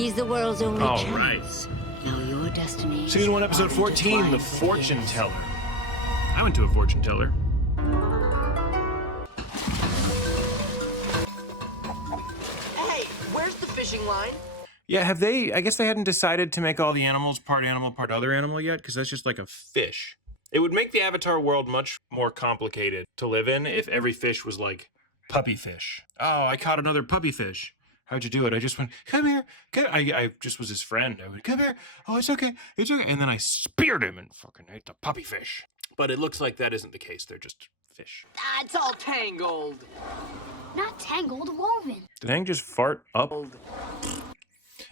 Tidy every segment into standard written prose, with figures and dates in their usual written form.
He's the world's only All chance. Know your destination. Season 1, episode 14, The Fortuneteller. I went to a fortune teller. Hey, where's the fishing line? Yeah, have they, I guess they hadn't decided to make all the animals part animal, part other animal yet, because that's just like a fish. It would make the Avatar world much more complicated to live in if every fish was like puppy fish. Oh, I caught another puppy fish. How'd you do it? I just went, come here. Come. I just was his friend. I went, come here. Oh, it's okay. It's okay. And then I speared him and fucking ate the puppy fish. But it looks like that isn't the case. They're just fish. It's all tangled. Not tangled, woven. Did Aang just fart up?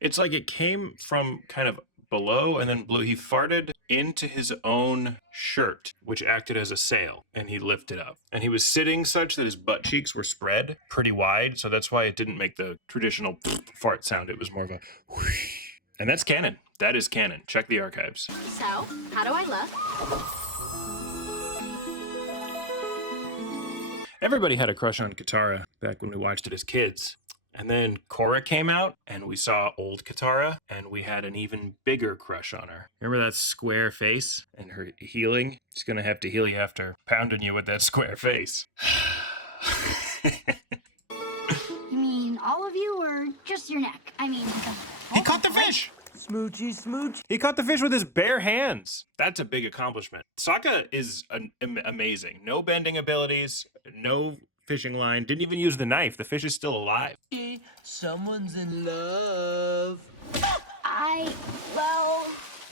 It's like it came from kind of below and then blew. He farted into his own shirt, which acted as a sail, and he lifted up. And he was sitting such that his butt cheeks were spread pretty wide, so that's why it didn't make the traditional fart sound. It was more of a whoosh. And that's canon. That is canon. Check the archives. So, how do I look? Everybody had a crush on Katara back when we watched it as kids. And then Korra came out, and we saw old Katara, and we had an even bigger crush on her. Remember that square face and her healing? She's gonna have to heal you after pounding you with that square face. You mean all of you or just your neck? I mean... He caught the fish! Smoochy smooch. He caught the fish with his bare hands. That's a big accomplishment. Sokka is amazing. No bending abilities, no fishing line, didn't even use the knife. The fish is still alive. Someone's in love. Well,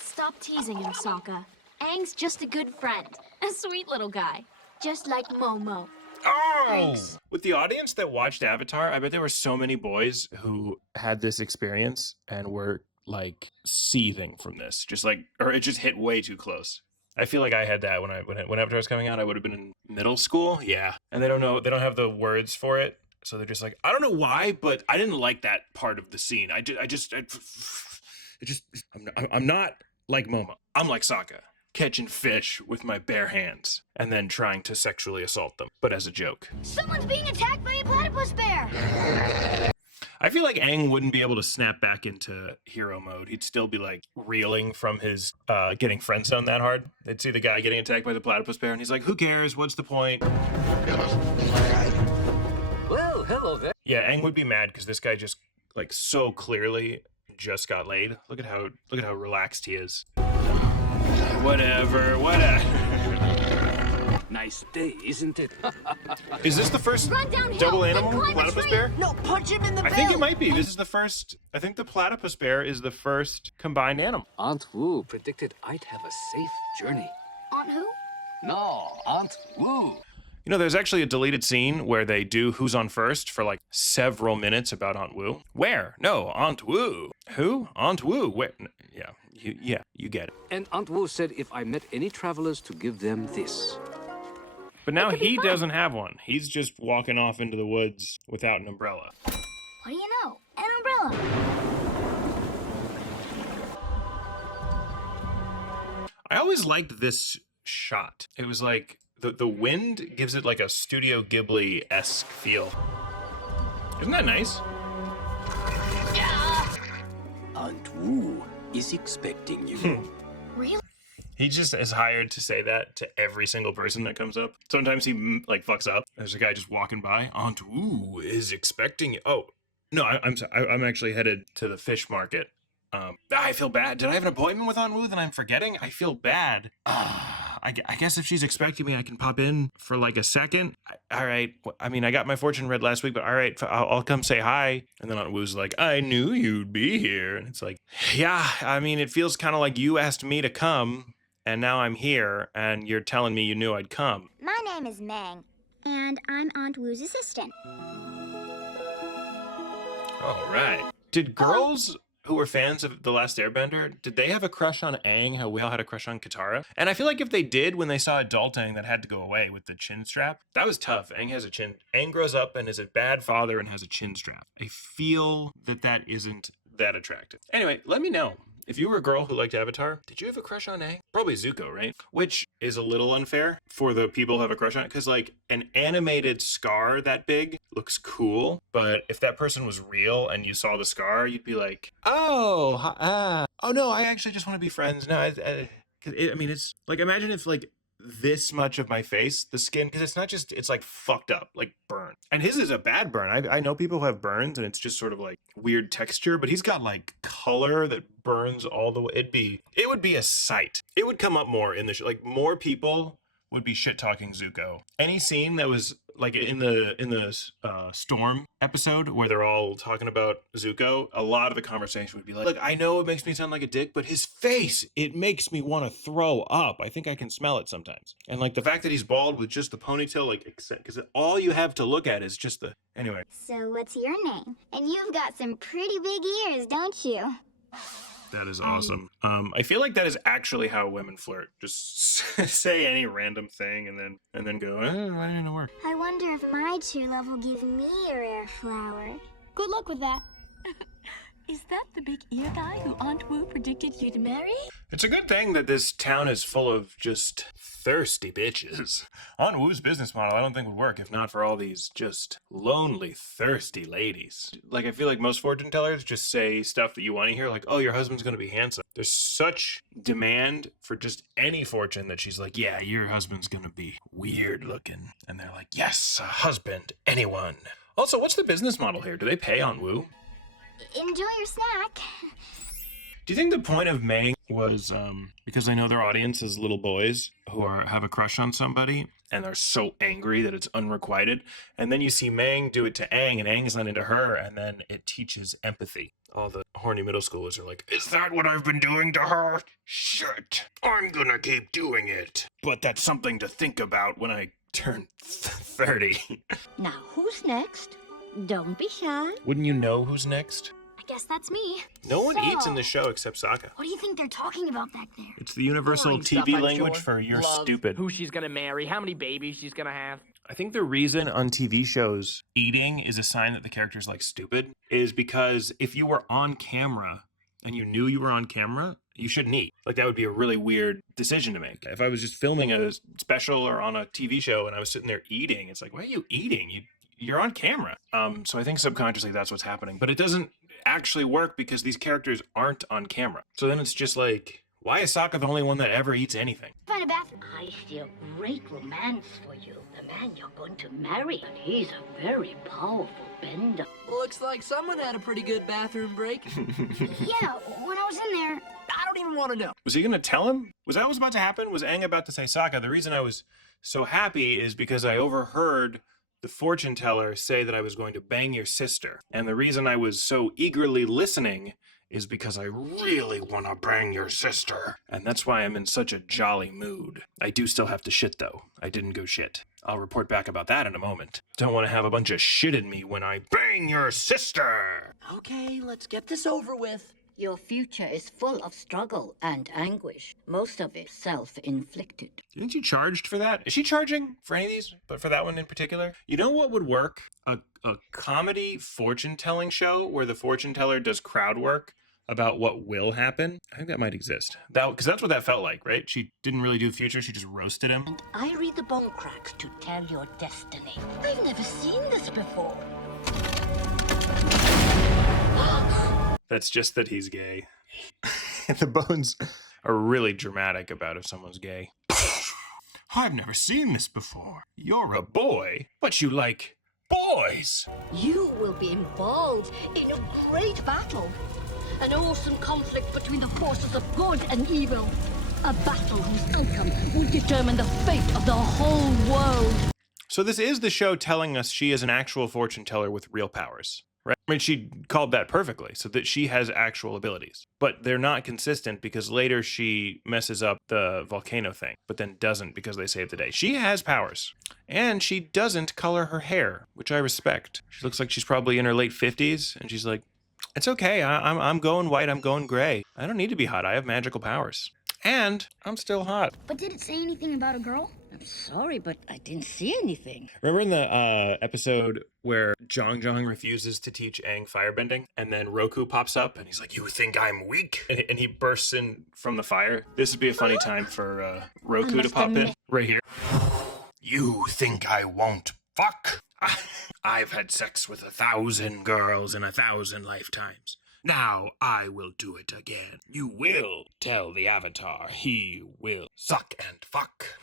stop teasing him, Sokka. Aang's just a good friend. A sweet little guy. Just like Momo. Oh! Thanks. With the audience that watched Avatar, I bet there were so many boys who had this experience and were like seething from this. Just like, or it just hit way too close. I feel like I had that when Avatar was coming out. I would have been in middle school. Yeah. And they don't have the words for it. So they're just like, I don't know why, but I didn't like that part of the scene. I'm not like Momo. I'm like Sokka, catching fish with my bare hands and then trying to sexually assault them, but as a joke. Someone's being attacked by a platypus bear! I feel like Aang wouldn't be able to snap back into hero mode. He'd still be like reeling from his getting friend zoned that hard. They'd see the guy getting attacked by the platypus bear and he's like, who cares? What's the point? Well, hello there. Yeah, Aang would be mad because this guy just like so clearly just got laid. Look at how relaxed he is. Whatever. Nice day, isn't it? Is this the first double animal platypus bear? No, punch him in the I think it might be. This is the first. I think the platypus bear is the first combined animal. Aunt Wu predicted I'd have a safe journey. Aunt who? No, Aunt Wu. You know, there's actually a deleted scene where they do Who's on First for like several minutes about Aunt Wu. Where? No, Aunt Wu. Who? Aunt Wu. Where? Yeah, you get it. And Aunt Wu said if I met any travelers to give them this. But now he doesn't have one. He's just walking off into the woods without an umbrella. What do you know? An umbrella. I always liked this shot. It was like the wind gives it like a Studio Ghibli-esque feel. Isn't that nice? Aunt Wu is expecting you. Really? He just is hired to say that to every single person that comes up. Sometimes he like fucks up. There's a guy just walking by. Aunt Wu is expecting you. Oh, no, I'm sorry. I'm actually headed to the fish market. I feel bad. Did I have an appointment with Aunt Wu that I'm forgetting? I feel bad. I guess if she's expecting me, I can pop in for like a second. All right. I mean, I got my fortune read last week, but all right, I'll come say hi. And then Aunt Wu's like, I knew you'd be here. And it's like, yeah, I mean, it feels kind of like you asked me to come. And now I'm here, and you're telling me you knew I'd come. My name is Mang, and I'm Aunt Wu's assistant. All right. Did girls who were fans of The Last Airbender, did they have a crush on Aang how we all had a crush on Katara? And I feel like if they did, when they saw adult Aang, that had to go away with the chin strap. That was tough. Aang has a chin. Aang grows up and is a bad father and has a chin strap. I feel that isn't that attractive. Anyway, let me know. If you were a girl who liked Avatar, did you have a crush on Aang? Probably Zuko, right? Which is a little unfair for the people who have a crush on it, because like an animated scar that big looks cool, but if that person was real and you saw the scar, you'd be like, oh no, I actually just want to be friends. No, I mean, it's like, imagine if like this much of my face, the skin, because it's not just, it's like fucked up, like burn. And his is a bad burn. I know people who have burns and it's just sort of like weird texture, but he's got like color that burns all the way. It would be a sight. It would come up more in the show. Like more people would be shit talking Zuko. Any scene that was like in the Storm episode where they're all talking about Zuko, a lot of the conversation would be like, look, I know it makes me sound like a dick, but his face, it makes me want to throw up. I think I can smell it sometimes. And like the fact that he's bald with just the ponytail, like, because all you have to look at is just the, anyway. So what's your name? And you've got some pretty big ears, don't you? That is awesome. I feel like that is actually how women flirt. Just say any random thing and then go, why didn't it work? I wonder if my true love will give me a rare flower. Good luck with that. Is that the big ear guy who Aunt Wu predicted you'd marry? It's a good thing that this town is full of just thirsty bitches. Aunt Wu's business model I don't think would work if not for all these just lonely, thirsty ladies. Like, I feel like most fortune tellers just say stuff that you want to hear, like, oh, your husband's going to be handsome. There's such demand for just any fortune that she's like, yeah, your husband's going to be weird looking. And they're like, yes, a husband, anyone. Also, what's the business model here? Do they pay Aunt Wu? Enjoy your snack. Do you think the point of Mang was because I know their audience is little boys who have a crush on somebody and they're so angry that it's unrequited, and then you see Mang do it to Aang and Aang's not into her, and then it teaches empathy. All the horny middle schoolers are like, is that what I've been doing to her? Shit, I'm gonna keep doing it. But that's something to think about when I turn 30. Now, who's next? Don't be shy. Wouldn't you know who's next? I guess that's me. No one eats in the show except Sokka. What do you think they're talking about back there? It's the universal Boring stuff, TV I'm language sure. for you're Love. stupid. Who she's gonna marry, how many babies she's gonna have. I think the reason on TV shows eating is a sign that the character's like stupid is because if you were on camera and you knew you were on camera, you shouldn't eat. Like, that would be a really weird decision to make. If I was just filming a special or on a TV show and I was sitting there eating, it's like, why are you eating? You're on camera. So I think subconsciously that's what's happening. But it doesn't actually work because these characters aren't on camera. So then it's just like, why is Sokka the only one that ever eats anything? Find a bathroom. I see a great romance for you. The man you're going to marry. And he's a very powerful bender. Looks like someone had a pretty good bathroom break. Yeah, when I was in there. I don't even want to know. Was he going to tell him? Was that what was about to happen? Was Aang about to say, Sokka, the reason I was so happy is because I overheard the fortune teller say that I was going to bang your sister. And the reason I was so eagerly listening is because I really want to bang your sister. And that's why I'm in such a jolly mood. I do still have to shit, though. I didn't go shit. I'll report back about that in a moment. Don't want to have a bunch of shit in me when I bang your sister. Okay, let's get this over with. Your future is full of struggle and anguish. Most of it self-inflicted. Didn't you charged for that? Is she charging for any of these? But for that one in particular? You know what would work? A comedy fortune-telling show where the fortune teller does crowd work about what will happen. I think that might exist. Because that's what that felt like, right? She didn't really do the future. She just roasted him. And I read the bone cracks to tell your destiny. I've never seen this before. That's just that he's gay. The bones are really dramatic about if someone's gay. I've never seen this before. You're a boy, but you like boys. You will be involved in a great battle. An awesome conflict between the forces of good and evil. A battle whose outcome will determine the fate of the whole world. So this is the show telling us she is an actual fortune teller with real powers, right? I mean, she called that perfectly, so that she has actual abilities. But they're not consistent because later she messes up the volcano thing, but then doesn't because they save the day. She has powers. And she doesn't color her hair, which I respect. She looks like she's probably in her late 50s, and she's like, it's okay, I'm going white, I'm going gray. I don't need to be hot, I have magical powers. And I'm still hot. But did it say anything about a girl? sorry, but I didn't see anything. Remember in the episode where Jong refuses to teach Aang firebending, and then Roku pops up and he's like, "You think I'm weak?" And he bursts in from the fire. This would be a funny time for Roku to pop in right here. You think I won't fuck? I've had sex with 1,000 girls in 1,000 lifetimes. Now I will do it again. You will tell the Avatar he will suck and fuck.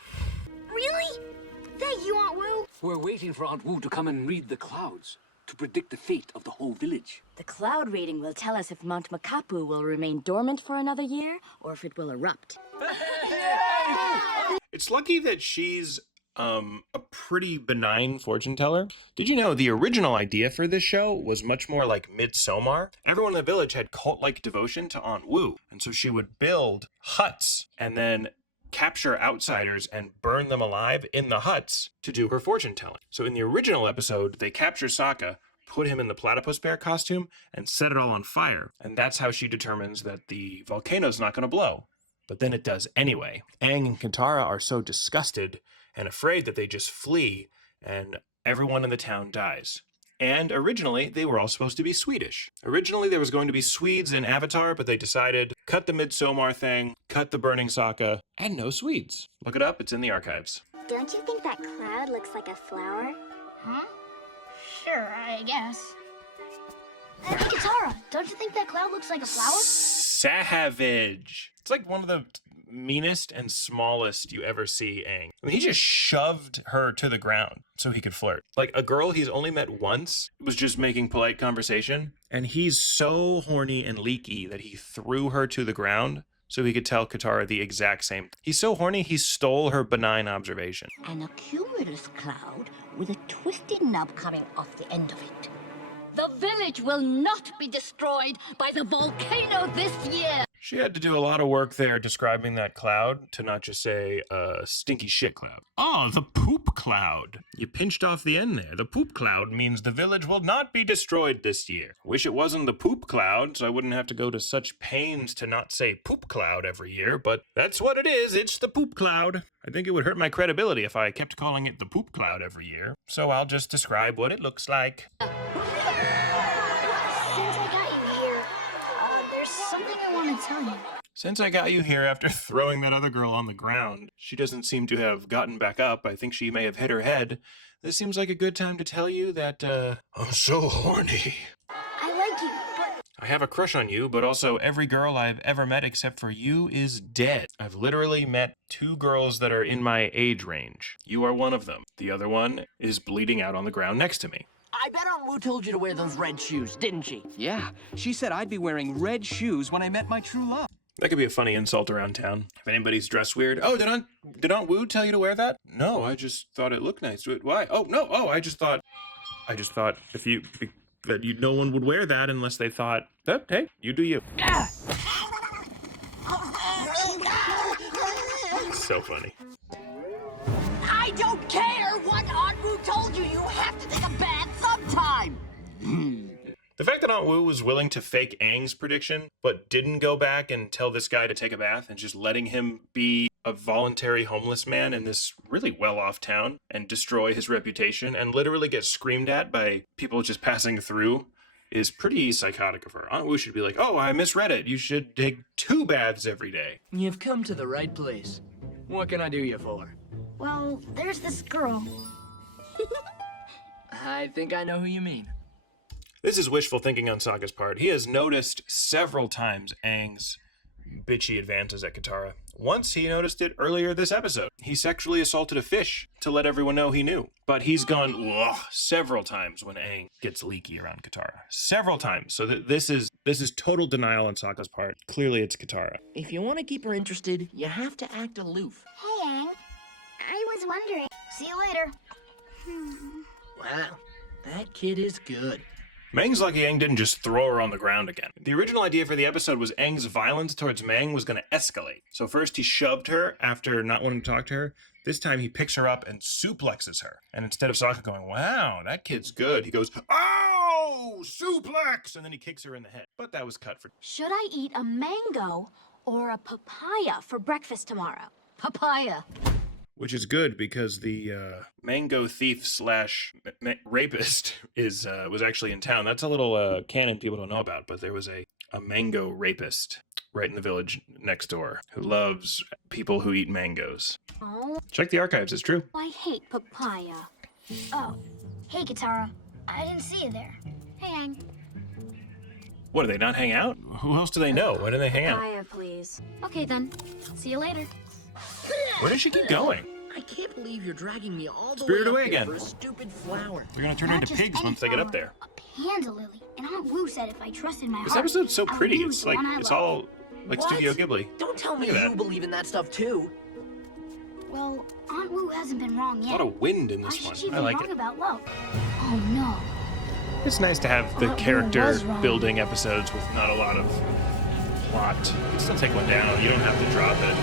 Really? Thank you, Aunt Wu. We're waiting for Aunt Wu to come and read the clouds to predict the fate of the whole village. The cloud reading will tell us if Mount Makapu will remain dormant for another year or if it will erupt. It's lucky that she's a pretty benign fortune teller. Did you know the original idea for this show was much more like Midsommar? Everyone in the village had cult-like devotion to Aunt Wu, and so she would build huts and then capture outsiders and burn them alive in the huts to do her fortune telling. So in the original episode, they capture Sokka, put him in the platypus bear costume, and set it all on fire. And that's how she determines that the volcano's not going to blow. But then it does anyway. Aang and Katara are so disgusted and afraid that they just flee, and everyone in the town dies. And originally, they were all supposed to be Swedish. Originally, there was going to be Swedes in Avatar, but they decided, cut the Midsommar thing, cut the burning Sokka, and no Swedes. Look it up, it's in the archives. Don't you think that cloud looks like a flower? Huh? Sure, I guess. Hey, Katara, don't you think that cloud looks like a flower? Savage! It's like one of the meanest and smallest you ever see Aang. I mean, he just shoved her to the ground so he could flirt. Like a girl he's only met once was just making polite conversation, and he's so horny and leaky that he threw her to the ground so he could tell Katara the exact same. He's so horny, he stole her benign observation. An cumulus cloud with a twisted nub coming off the end of it. The village will not be destroyed by the volcano this year. She had to do a lot of work there describing that cloud to not just say, stinky shit cloud. Oh, the poop cloud. You pinched off the end there. The poop cloud means the village will not be destroyed this year. Wish it wasn't the poop cloud, so I wouldn't have to go to such pains to not say poop cloud every year, but that's what it is. It's the poop cloud. I think it would hurt my credibility if I kept calling it the poop cloud every year, so I'll just describe what it looks like. Since I got you here, there's something I want to tell you. Since I got you here after throwing that other girl on the ground, she doesn't seem to have gotten back up. I think she may have hit her head. This seems like a good time to tell you that, I'm so horny. I like you, but I have a crush on you, but also every girl I've ever met except for you is dead. I've literally met 2 girls that are in my age range. You are one of them. The other one is bleeding out on the ground next to me. I bet Aunt Wu told you to wear those red shoes, didn't she? Yeah, she said I'd be wearing red shoes when I met my true love. That could be a funny insult around town. If anybody's dressed weird, oh, did Aunt Wu tell you to wear that? No, I just thought it looked nice. Why? Oh, no, I just thought that no one would wear that unless they thought, oh, hey, you do you. So funny. I don't care what Aunt Wu told you. You have to take a bath sometime. The fact that Aunt Wu was willing to fake Aang's prediction, but didn't go back and tell this guy to take a bath and just letting him be a voluntary homeless man in this really well-off town and destroy his reputation and literally get screamed at by people just passing through is pretty psychotic of her. Aunt Wu should be like, oh, I misread it. You should take 2 baths every day. You've come to the right place. What can I do you for? well, there's this girl. I think I know who you mean. This is wishful thinking on Sokka's part. He has noticed several times Aang's bitchy advances at Katara. Once he noticed it earlier this episode. He sexually assaulted a fish to let everyone know he knew. But he's gone several times when Aang gets leaky around Katara. Several times. So this is total denial on Sokka's part. Clearly it's Katara. If you want to keep her interested, you have to act aloof. Hey, Aang. I was wondering. See you later. Wow, that kid is good. Meng's lucky Aang didn't just throw her on the ground again. The original idea for the episode was Aang's violence towards Meng was going to escalate. So first he shoved her after not wanting to talk to her. This time he picks her up and suplexes her. And instead of Sokka going, wow, that kid's good, he goes, oh, suplex! And then he kicks her in the head. But that was cut for... Should I eat a mango or a papaya for breakfast tomorrow? Papaya. which is good because the mango thief slash rapist was actually in town. That's a little canon people don't know about, but there was a mango rapist right in the village next door who loves people who eat mangoes. Oh, Check the archives, it's true. I hate papaya. Oh, hey, Katara. I didn't see you there. Hey, Aang. What, do they not hang out? Who else do they know? Why do they hang out? Papaya, please. Okay, then. See you later. Where does she keep going? I can't believe you're dragging me all the Spirited way away up here again. for a stupid flower. They're gonna turn Not into just pigs any once they get up flower, there. A panda lily. And Aunt Wu said if I trusted my This heart, episode's so I would pretty. use It's the like, one I it's love. all like What? Studio Ghibli. Don't tell me Look at you that. believe in that stuff too. Well, Aunt Wu hasn't been wrong A yet. lot of wind in Why this should one. she be I like wrong it. about love? Oh no. It's nice to have the Aunt Wu character was wrong. building episodes with not a lot of plot. You can still take one down. You don't have to drop it.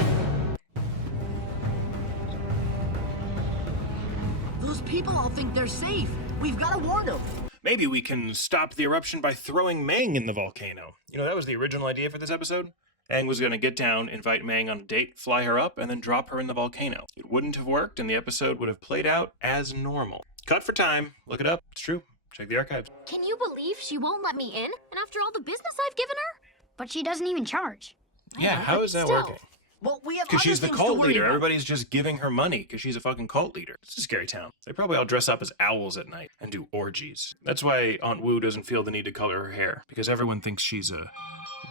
Those people all think they're safe. We've got to warn them. Maybe we can stop the eruption by throwing Mang in the volcano. You know, that was the original idea for this episode. Aang was going to get down, invite Mang on a date, fly her up, and then drop her in the volcano. It wouldn't have worked, and the episode would have played out as normal. Cut for time. Look it up. It's true. Check the archives. Can you believe she won't let me in? And after all the business I've given her? But she doesn't even charge. Yeah, how is that Still. working? Well, we have Because other she's the things to cult worry leader. about. Everybody's just giving her money because she's a fucking cult leader. It's a scary town. They probably all dress up as owls at night and do orgies. That's why Aunt Wu doesn't feel the need to color her hair, because everyone thinks she's a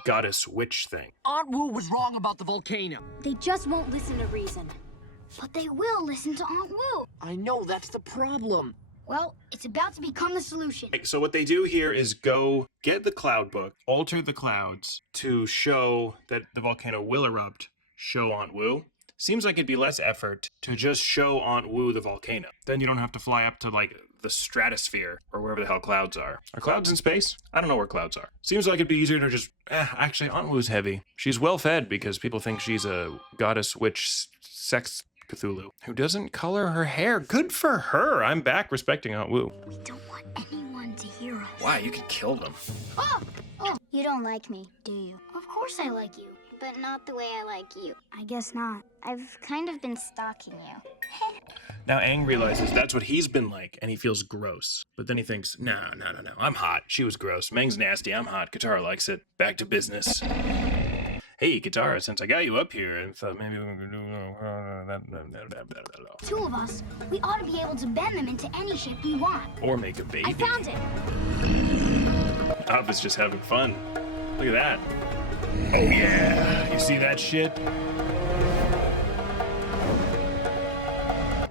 goddess witch thing. Aunt Wu was wrong about the volcano. They just won't listen to reason. But they will listen to Aunt Wu. I know, that's the problem. Well, it's about to become the solution. So what they do here is go get the cloud book, alter the clouds to show that the volcano will erupt, show Aunt Wu. Seems like it'd be less effort to just show Aunt Wu the volcano. Then you don't have to fly up to, like, the stratosphere or wherever the hell clouds are. Are clouds in space? I don't know where clouds are. Seems like it'd be easier to just, actually, Aunt Wu's heavy. She's well fed because people think she's a goddess witch sex Cthulhu who doesn't color her hair. Good for her. I'm back respecting Aunt Wu. We don't want anyone to hear us. Why? You could kill them. Oh! You don't like me, do you? Of course I like you, but not the way I like you. I guess not. I've kind of been stalking you. Now Aang realizes that's what he's been like, and he feels gross. But then he thinks, no, I'm hot. She was gross. Meng's nasty. I'm hot. Katara likes it. Back to business. Hey, Katara, since I got you up here, I thought maybe we could do that. Two of us, we ought to be able to bend them into any shape we want. Or make a baby. I found it. Appa's just having fun. Look at that. Oh yeah, you see that shit?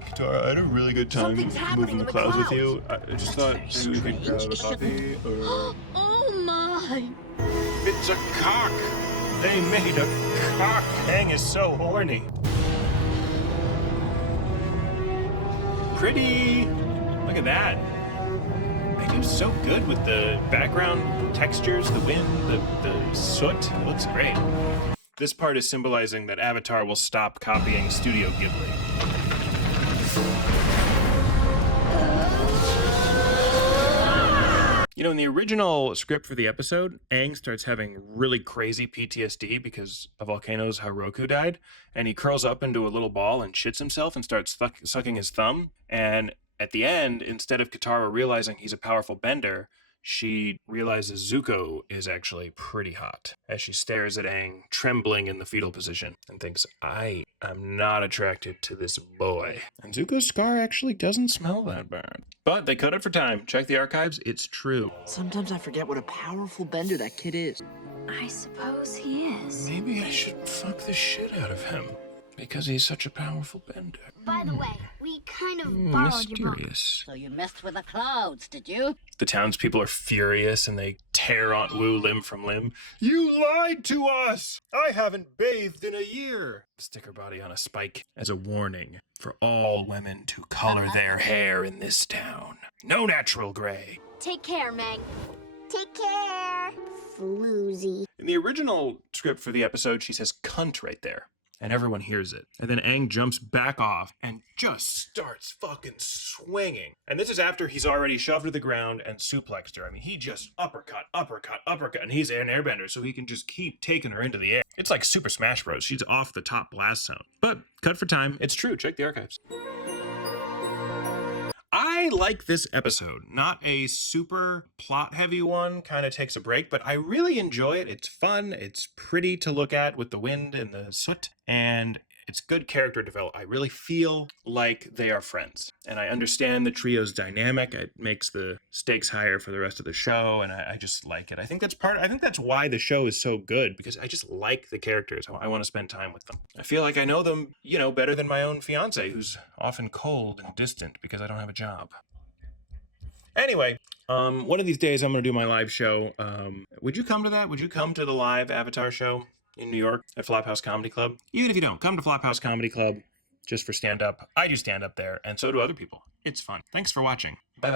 Katara, I had a really good time Something's happening moving the in the clouds with clouds. you. I just thought maybe we could grab a coffee or... Oh my. It's a cock! They made a cock! Aang is so horny. Pretty! Look at that. They do so good with the background textures, the wind, the soot. It looks great. This part is symbolizing that Avatar will stop copying Studio Ghibli. You know, in the original script for the episode, Aang starts having really crazy PTSD because a volcano's Haroku died, and he curls up into a little ball and shits himself and starts sucking his thumb. And at the end, instead of Katara realizing he's a powerful bender, she realizes Zuko is actually pretty hot as she stares at Aang, trembling in the fetal position, and thinks, I am not attracted to this boy. And Zuko's scar actually doesn't smell that bad. But they cut it for time. Check the archives. It's true. Sometimes I forget what a powerful bender that kid is. I suppose he is. Maybe I should fuck the shit out of him because he's such a powerful bender. By the way, we kind of borrowed your book. Mysterious. So you messed with the clouds, did you? The townspeople are furious and they tear Aunt Wu limb from limb. You lied to us! I haven't bathed in a year! Stick her body on a spike as a warning for all women to color their hair in this town. No natural gray. Take care, Meg. Take care, floozy. In the original script for the episode, she says cunt right there. And everyone hears it. And then Aang jumps back off and just starts fucking swinging. And this is after he's already shoved her to the ground and suplexed her. I mean, he just uppercut. And he's an airbender, so he can just keep taking her into the air. It's like Super Smash Bros. She's off the top blast sound. But cut for time. It's true. Check the archives. I like this episode. Not a super plot-heavy one, kind of takes a break, but I really enjoy it. It's fun. It's pretty to look at with the wind and the soot, and it's good character development. I really feel like they are friends, and I understand the trio's dynamic. It makes the stakes higher for the rest of the show, and I just like it. I think that's why the show is so good, because I just like the characters. I want to spend time with them. I feel like I know them, better than my own fiance, who's often cold and distant because I don't have a job. Anyway, one of these days I'm going to do my live show. Would you come to that? Would you come to the live Avatar show in New York at Flophouse Comedy Club? Even if you don't, come to Flophouse Comedy Club just for stand-up. I do stand-up there, and so do other people. It's fun. Thanks for watching. Bye-bye.